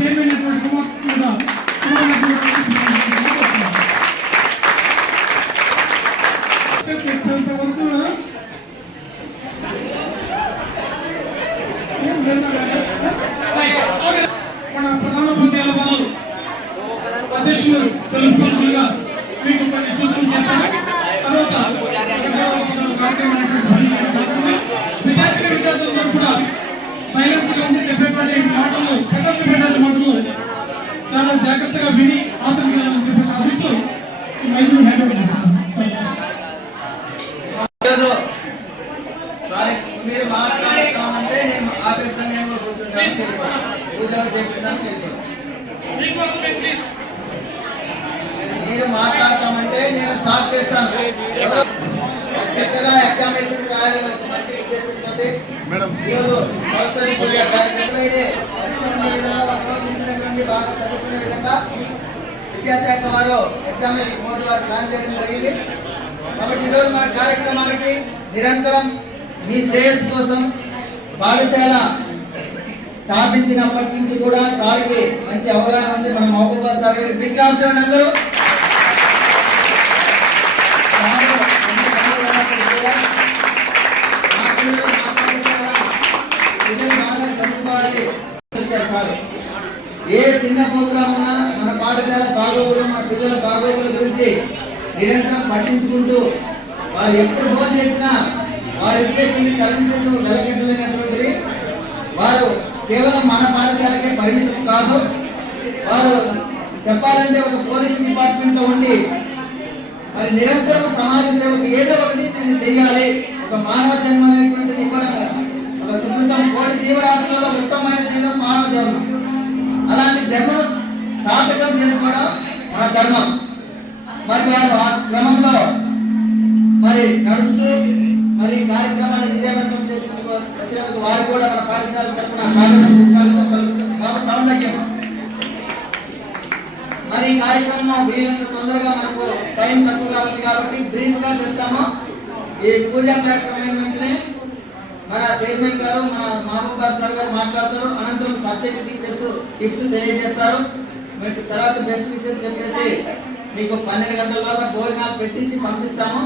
Chairman అయినటువంటి కుమార్ చెప్పేంత వరకు మన ప్రధానోపాధ్యాయుల వారు అధ్యక్షులు తెలుపుగా మీకు కొన్ని సూచనలు చేస్తారు. తర్వాత విద్యార్థులందరూ కూడా సైలెన్స్ గురించి చెప్పేటువంటి మాటలు పెద్దలు చెప్పేటువంటి మాటలు చాలా జాగ్రత్తగా విని ఆచరించాలని చెప్పేసి ఆశిస్తూ మైకులు హ్యాండ్ ఓవర్ చేస్తాను. మీరు మాట్లాడతామంటే నేను ఆఫీసర్ నేను పూజలు చేపిస్తాను. మీరు మాట్లాడతామంటే నేను స్టార్ట్ చేస్తాను. చక్కగా ఎగ్జామినేషన్స్ రాయాలి, మంచి ఉద్దేశంతో ఈరోజు సరస్వతి పూజ ఇంటి దగ్గర నుండి బాగా చదువుకునే విధంగా విద్యాశాఖ వారు ఎగ్జామినేషన్ బోర్డు వారు ప్లాన్ చేయడం జరిగింది. కాబట్టి ఈరోజు మన కార్యక్రమానికి నిరంతరం మీ శ్రేయస్సు కోసం పాఠశాల స్థాపించినప్పటి నుంచి కూడా సార్కి మంచి అవగాహన ఉంది. మన మహబూబా సార్ గారు వికాస్ అందరూ ఏ చిన్న ప్రోగ్రామ్ ఉన్నా మన పాఠశాల బాగోగులు మన పిల్లల బాగోగుల గురించి నిరంతరం పట్టించుకుంటూ వారు ఎప్పుడు ఫోన్ చేసినా వారు ఇచ్చే కొన్ని సర్వీసెస్ వెలకట్టలేనటువంటివి. వారు కేవలం మన పాఠశాలకే పరిమితం కాదు. వారు చెప్పాలంటే ఒక పోలీస్ డిపార్ట్మెంట్ లో ఉండి మరి నిరంతరం సమాజ సేవకు ఏదో ఒకటి నేను చెయ్యాలి. ఒక మానవ జన్మ అనేటువంటిది కూడా ఒక సుకృతం, కోటి జీవరాశులలో ఉత్తమమైన జీవం మానవ జన్మ. అలాంటి జన్మను సార్థకం చేసుకోవడం మన ధర్మం. మరి వారు ఆ క్రమంలో మరి నడుస్తూ మరి కార్యక్రమాన్ని విజయవంతం చేసేందుకు వచ్చినందుకు వారు కూడా మన పాఠశాల తరఫున స్వాగతం పలుకుతుంది. బాబా సౌందర్యం మరి ఈ కార్యక్రమం వీరంత తొందరగా మనకు టైం తక్కువగా ఉంది కాబట్టి బ్రీఫ్ గా చెప్తాము. ఈ పూజా కార్యక్రమం వెంటనే మన చైర్మన్ గారు మన మహబూబా సార్ గారు మాట్లాడతారు. అనంతరం సబ్జెక్ట్ టీచర్స్ టిప్స్ తెలియజేస్తారు. మీకు తర్వాత బెస్ట్ విషయం చెప్పేసి మీకు 12 గంటల్లోగా భోజనాలు పెట్టించి పంపిస్తాము.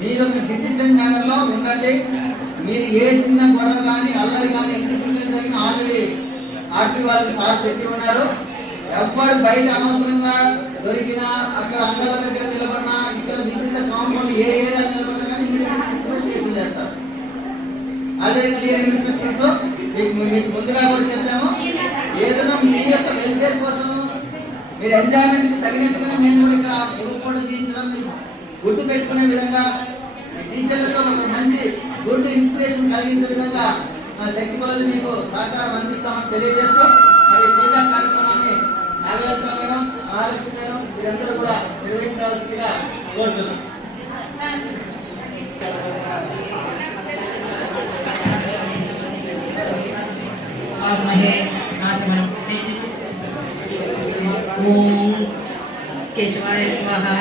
మీరు ఒక డిసిప్లిన్ మేనర్ లో ఉండండి. మీరు ఏ చిన్న గొడవ కానీ అల్లరి కానీ డిసిప్లిన్ జరిగిన ఆల్రెడీ ఆర్పీ వాళ్ళకి సార్ చెప్పి ఉన్నారు. ఎవ్వరు బయట అనవసరంగా దొరికినా అక్కడ అంగళ్ళ దగ్గర నిలబడినా ఇక్కడ వివిధ కాంపౌండ్ ఏ ఏరియా నిలబడినా కానీ మీరు చేస్తారు. ఆల్రెడీ క్లియర్ ఇన్స్ట్రక్షన్స్ మీకు ముందుగా కూడా చెప్పాము. ఏదైనా మీ యొక్క వెల్ఫేర్ కోసము మీరు ఎంజాయ్మెంట్ తగినట్టుగా మేము కూడా ఇక్కడ గ్రూప్ కూడా చేయించడం మీరు గుర్తు పెట్టుకునే విధంగా టీచర్లతో ఒక మంచి గుడ్ ఇన్స్పిరేషన్ కలిగించే విధంగా మా శక్తి కొలది మీకు సహకారం అందిస్తామని తెలియజేస్తూ మరి పూజా కార్యక్రమాన్ని నాగలత మేడం, మహాలక్ష్మి మేడం మీరందరూ కూడా నిర్వహించవలసిందిగా కోరుతున్నాం. ओम केशवाय स्वाहा,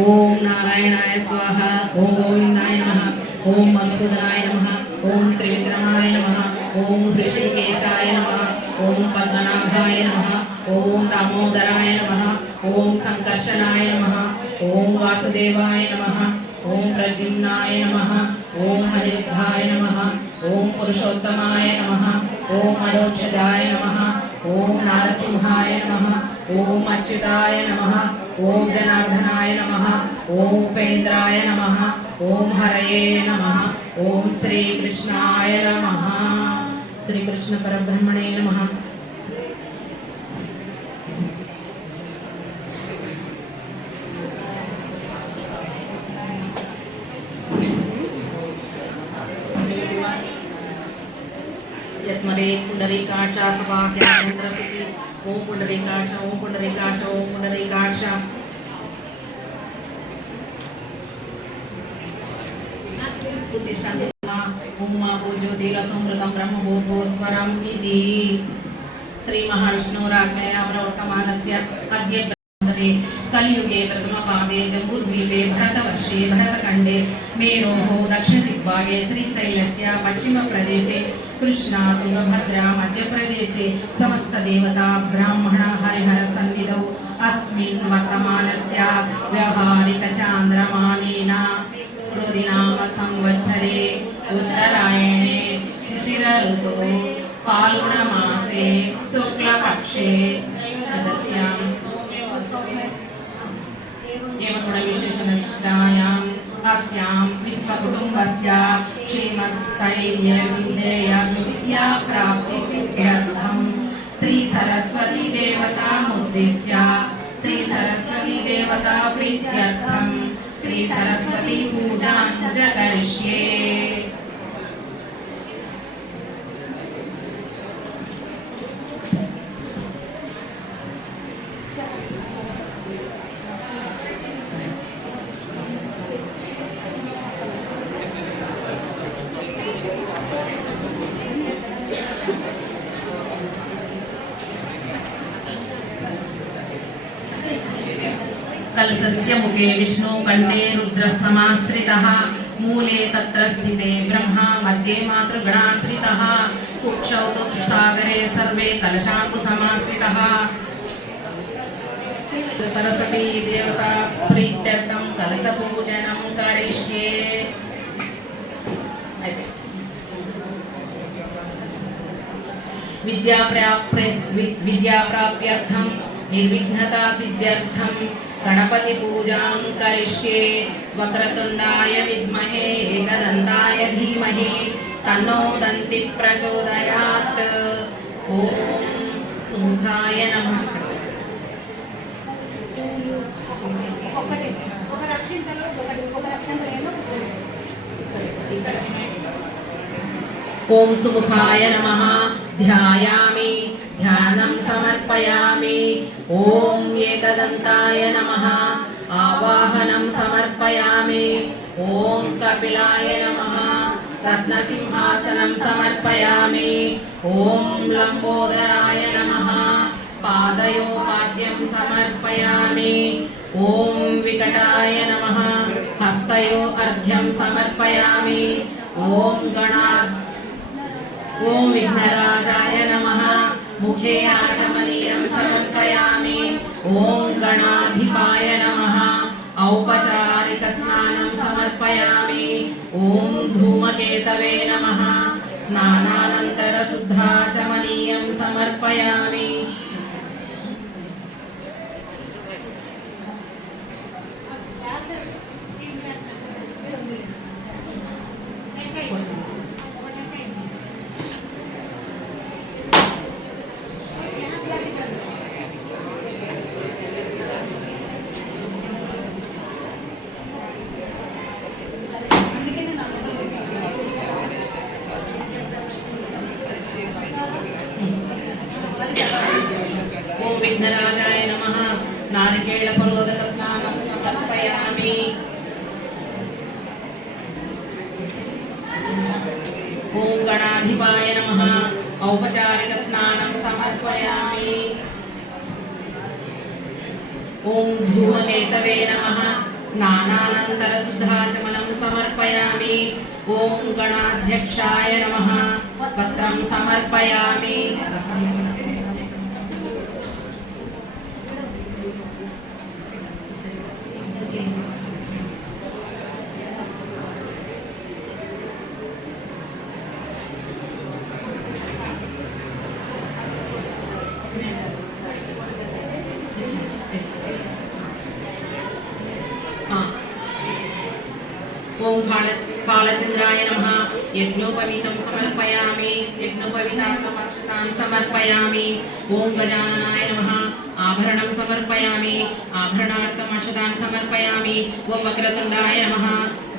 ओम नारायणाय स्वाहा, ओम गोविंदाय नमः, ओम मधुसूदनाय नमः, ओम त्रिविक्रमाय नमः, ओम ऋषिकेशाय नमः, ओम पद्मनाभाय नमः, ओम दामोदराय नमः, ओम संकर्षणाय नमः, ओम वासुदेवाय नमः, ओम प्रद्युम्नाय नमः, ओम अनिरुद्धाय नमः, ओम पुरुषोत्तमाय नमः, ओम अडोक्षजाय नमः, ओम नारसिंहाय नमः, ओम अच्युताय नमः, ओम जनार्दनाय नमः, ओम उपेन्द्राय नमः, ओम हरये नमः, ओम श्री कृष्णाय नमः, श्री कृष्ण परब्रह्मणे नमः। यस्मरे पुंडरीकाक्षा सवाह्या मंत्रसुचि ओम पुंडरीकाक्षा ओम पुंडरीकाक्षा ओम पुंडरीकाक्षा बुद्धिशांति ओम पूज्योतिरसंवृतं ब्रह्मभूर्भुवस्वरम् इति श्री महाविष्णुराज्ञया प्रवर्तमानस्य अद्य कलियुगे प्रथमपादे जम्बूद्वीपे भरतवर्षे भरतखण्डे मेरोः दक्षिणदिग्भागे श्रीशैलस्य पश्चिमप्रदेशे कृष्णा तुंगभद्रा मध्यप्रदेशे समस्त देवता ब्राह्मण हरिहर सन्निधौ अस्मिन् वर्तमानस्य व्यावहारिक चान्द्रमानेन कृतिनाम संवत्सरे उत्तरायणे शिशिर ऋतौ फाल्गुणमासे शुक्लपक्षे तदस्याम् एवं विशेषणनिष्ठायाम् अस्यां विश्वकुटुम्बस्य क्षेमस्थैर्यविजयविद्याप्राप्तिसिद्ध्यर्थं श्री सरस्वती देवतामुद्दिश्य श्री सरस्वती देवता प्रीत्यर्थं श्री सरस्वती पूजां च करिष्ये। कलशस्य मुखे विष्णु कंठे रुद्रसमाश्रितः मूले तत्र स्थिते ब्रह्मा मध्ये मातृगणाश्रितः कुक्षौ तु सागरे सर्वे कलशाकुसमाश्रितः सरस्वती देवता प्रीत्यर्थं कलशपूजनं करिष्ये। विद्याप्राप्त्यर्थं निर्विघ्नता सिद्ध्यर्थं गणपति पूजां करिष्ये। वक्रतुंडाय विद्महे एकदन्ताय धीमहि तन्नो दन्ति प्रचोदयात्। ओम सुमुखाय नमः। ओम सुमुखाय नमः। ध्यायामि ध्यानं समर्पयामि। ओम एकदन्ताय नमः। आवाहनं समर्पयामि। ओम कपिलाय नमः। रत्नसिंहासनं समर्पयामि। ओम लंबोदराय नमः। पादयो पाद्यं समर्पयामि। ओम विकटाय नमः। हस्तयो अर्घ्यं समर्पयामि। ओम विघ्नराजाय नमः। मुखे आचमनीयं समर्पयामि। ओम गणाधिपाय नमः। औपचारिक स्नानं समर्पयामि। ओम धूमकेतवे नमः। स्नानानंतर शुद्धाचमनीयं समर्पयामि। ओम विघ्नराजाय नमः। नारिकेल परोदक स्नानं समर्पयामि। ओम गणाधिपाय नमः। औपचारिक स्नानं समर्पयामि। ओम धूमकेतवे नमः। स्नानानंतर शुद्धाचमनं समर्पयामि। ओम गणाध्यक्षाय नमः। वस्त्रं समर्पयामि। ओम फालचंद्राय नमः। यज्ञोपवीतं समर्पयामि। यज्ञोपवीतार्थमक्षतां समर्पयामि। ओम गजाननाय नमः। आभरणं समर्पयामि। आभरणार्थमक्षतां समर्पयामि। ओम वक्रतुंडाय नमः।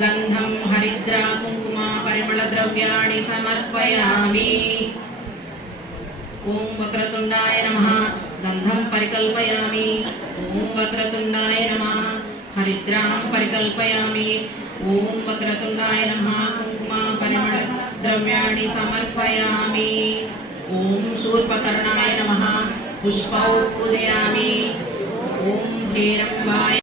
गंधं हरिद्रा कुंकुम परिमलद्रव्याणि समर्पयामि। ओम वक्रतुंडाय नमः। गंधं परिकल्पयामि। ओम वक्रतुंडाय नमः। हरिद्रां परिकल्पयामि। ओम वक्रतुंडाय नमः। कुंकुमा परिमळ द्रव्याणि समर्पयामि। ओम शूर्पकर्णाय नमः। पुष्पौ पूजयामि। ओम हेरंबाय